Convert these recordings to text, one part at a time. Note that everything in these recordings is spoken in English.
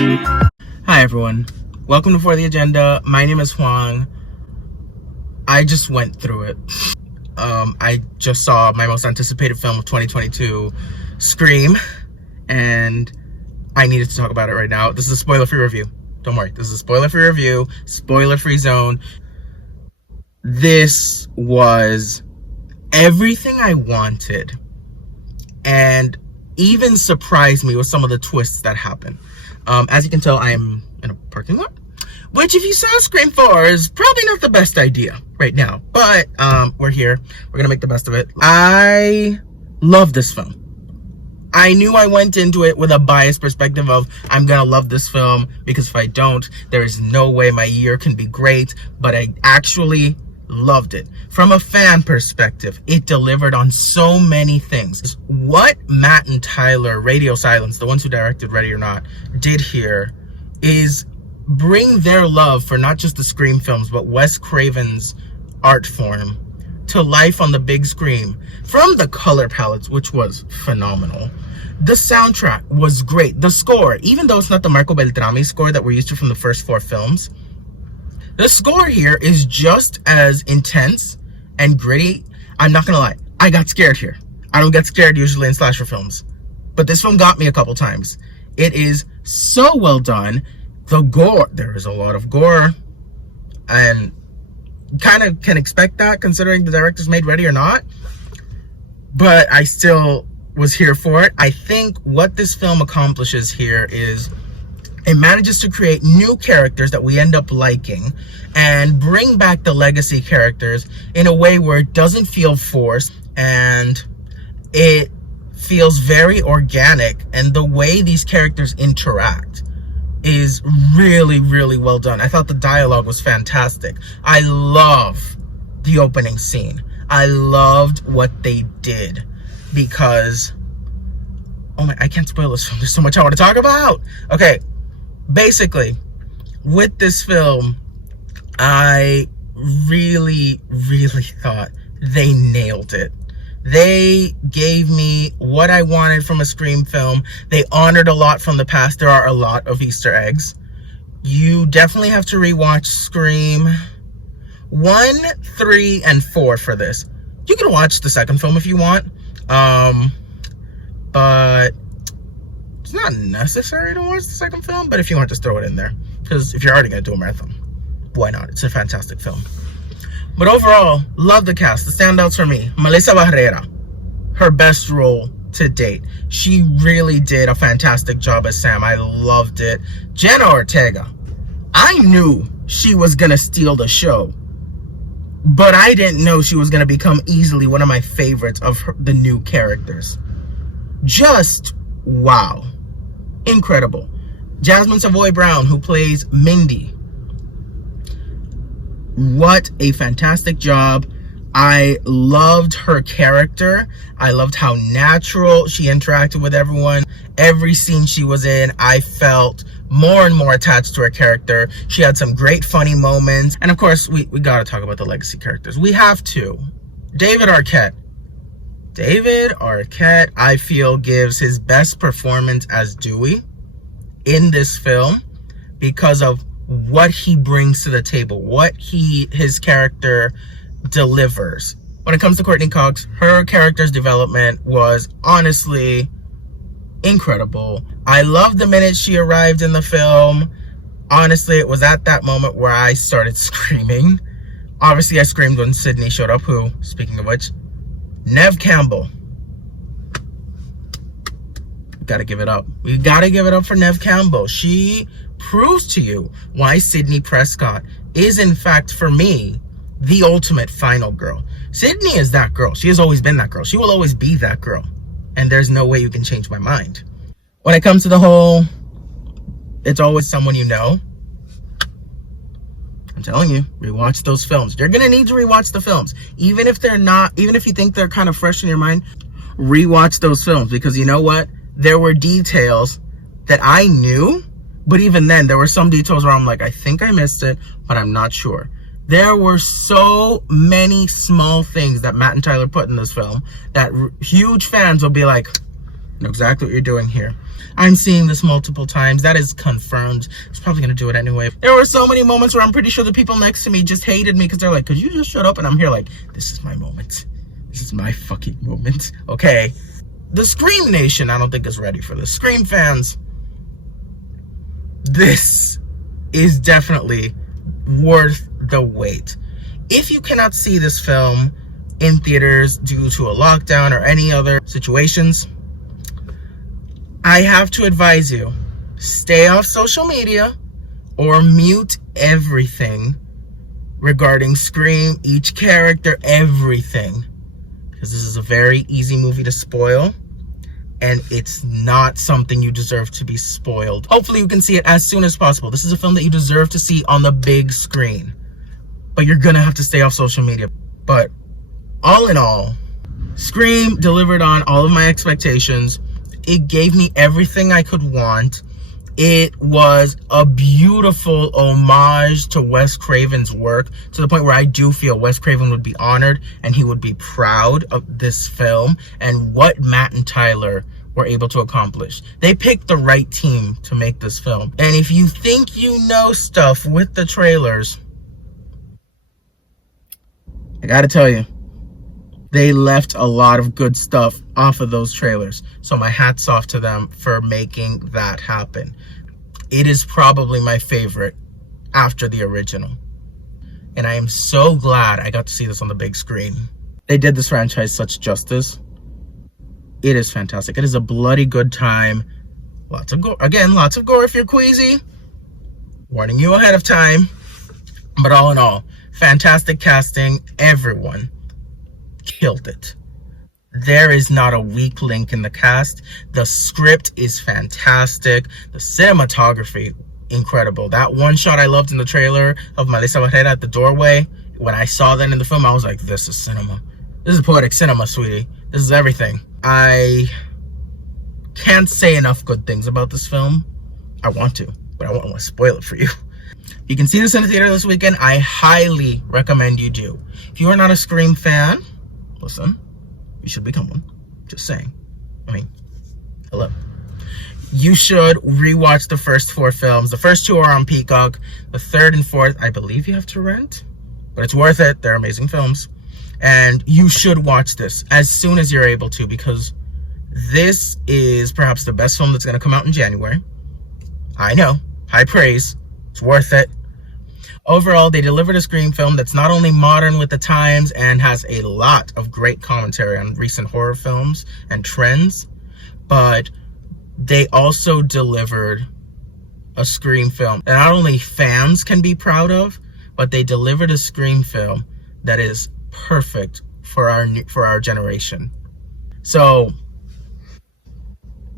Hi everyone, welcome to For the Agenda. My name is Juan. I just went through it. I just saw my most anticipated film of 2022, Scream, and I needed to talk about it right now. This is a spoiler-free review. Don't worry, this is a spoiler-free review, spoiler-free zone. This was everything I wanted, and even surprised me with some of the twists that happened. As you can tell, I am in a parking lot, which if you saw Scream 4 is probably not the best idea right now, but we're here. We're gonna make the best of it. I love this film. I knew I went into it with a biased perspective of I'm gonna love this film, because if I don't, there is no way my year can be great, but I actually loved it. From a fan perspective, it delivered on so many things. What Matt and Tyler, Radio Silence, the ones who directed Ready or Not, did here is bring their love for not just the Scream films, but Wes Craven's art form to life on the big screen. From the color palettes, which was phenomenal. The soundtrack was great. The score, even though it's not the Marco Beltrami score that we're used to from the first 4 films, the score here is just as intense and gritty. I'm not gonna lie, I got scared here. I don't get scared usually in slasher films, but this film got me a couple times. It is so well done. The gore, there is a lot of gore, and kind of can expect that considering the directors made Ready or Not, but I still was here for it. I think what this film accomplishes here is it manages to create new characters that we end up liking and bring back the legacy characters in a way where it doesn't feel forced and it feels very organic, and the way these characters interact is really, really well done. I thought the dialogue was fantastic. I love the opening scene. I loved what they did because, oh my, I can't spoil this film. There's so much I want to talk about. Okay. Basically, with this film, I really, really thought they nailed it. They gave me what I wanted from a Scream film. They honored a lot from the past. There are a lot of Easter eggs. You definitely have to rewatch Scream 1, 3, and 4 for this. You can watch the second film if you want, but it's not necessary to watch the second film, but if you want, just throw it in there, because if you're already going to do a marathon, why not? It's a fantastic film. But overall, love the cast. The standouts for me, Melissa Barrera, her best role to date. She really did a fantastic job as Sam. I loved it. Jenna Ortega, I knew she was going to steal the show, but I didn't know she was going to become easily one of my favorites of the new characters. Just wow. Incredible. Jasmine Savoy Brown, who plays Mindy. What a fantastic job. I loved her character. I loved how natural she interacted with everyone. Every scene she was in, I felt more and more attached to her character. She had some great funny moments. And of course, we gotta talk about the legacy characters. We have to. David Arquette. David Arquette, I feel, gives his best performance as Dewey in this film because of what he brings to the table, what his character delivers. When it comes to Courtney Cox, her character's development was honestly incredible. I loved the minute she arrived in the film. Honestly, it was at that moment where I started screaming. Obviously, I screamed when Sydney showed up, who, speaking of which, Neve Campbell. Gotta give it up. We gotta give it up for Neve Campbell. She proves to you why Sydney Prescott is, in fact, for me, the ultimate final girl. Sydney is that girl. She has always been that girl. She will always be that girl. And there's no way you can change my mind. When it comes to the whole, it's always someone you know, I'm telling you, rewatch those films. You're gonna need to rewatch the films. Even if they're not, even if you think they're kind of fresh in your mind, rewatch those films, because you know what? There were details that I knew, but even then, there were some details where I'm like, I think I missed it, but I'm not sure. There were so many small things that Matt and Tyler put in this film that huge fans will be like, I know exactly what you're doing here. I'm seeing this multiple times. That is confirmed. I was probably going to do it anyway. There were so many moments where I'm pretty sure the people next to me just hated me because they're like, could you just shut up? And I'm here like, this is my moment. This is my fucking moment. Okay. The Scream Nation, I don't think is ready for this. Scream fans, this is definitely worth the wait. If you cannot see this film in theaters due to a lockdown or any other situations, I have to advise you, stay off social media or mute everything regarding Scream, each character, everything. Because this is a very easy movie to spoil, and it's not something you deserve to be spoiled. Hopefully you can see it as soon as possible. This is a film that you deserve to see on the big screen. But you're gonna have to stay off social media. But all in all, Scream delivered on all of my expectations. It gave me everything I could want. It was a beautiful homage to Wes Craven's work, to the point where I do feel Wes Craven would be honored and he would be proud of this film and what Matt and Tyler were able to accomplish. They picked the right team to make this film. And if you think you know stuff with the trailers, I gotta tell you, they left a lot of good stuff off of those trailers. So my hat's off to them for making that happen. It is probably my favorite after the original. And I am so glad I got to see this on the big screen. They did this franchise such justice. It is fantastic. It is a bloody good time. Lots of gore. Again, lots of gore if you're queasy. Warning you ahead of time. But all in all, fantastic casting. Everyone killed it. There is not a weak link in the cast. The script is fantastic. The cinematography, incredible. That one shot I loved in the trailer of Melissa Barrera at the doorway, when I saw that in the film, I was like, this is cinema. This is poetic cinema, sweetie. This is everything. I can't say enough good things about this film. I want to, but I don't want to spoil it for you. You can see this in the theater this weekend. I highly recommend you do. If you are not a Scream fan, listen, you should become one. Just saying. I mean, hello. You should rewatch the first 4 films. The first 2 are on Peacock. The third and fourth, I believe you have to rent. But it's worth it. They're amazing films. And you should watch this as soon as you're able to, because this is perhaps the best film that's going to come out in January. I know. High praise. It's worth it. Overall, they delivered a Scream film that's not only modern with the times and has a lot of great commentary on recent horror films and trends, but they also delivered a Scream film that not only fans can be proud of, but they delivered a Scream film that is perfect for our generation. So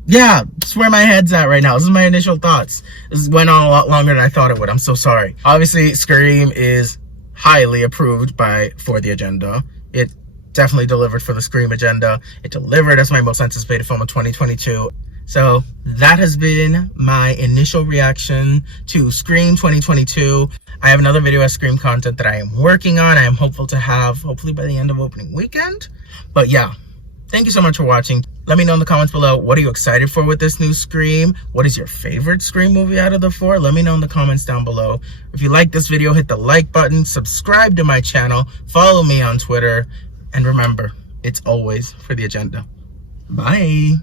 yeah, that's where my head's at right now. This is my initial thoughts. This went on a lot longer than I thought it would. I'm so sorry. Obviously, Scream is highly approved for the agenda. It definitely delivered for the Scream agenda. It delivered as my most anticipated film of 2022. So that has been my initial reaction to Scream 2022. I have another video of Scream content that I am working on. I am hopeful to have, hopefully by the end of opening weekend. But yeah, thank you so much for watching. Let me know in the comments below, what are you excited for with this new Scream? What is your favorite Scream movie out of the 4? Let me know in the comments down below. If you like this video, hit the like button, subscribe to my channel, follow me on Twitter, and remember, it's always for the agenda. Bye.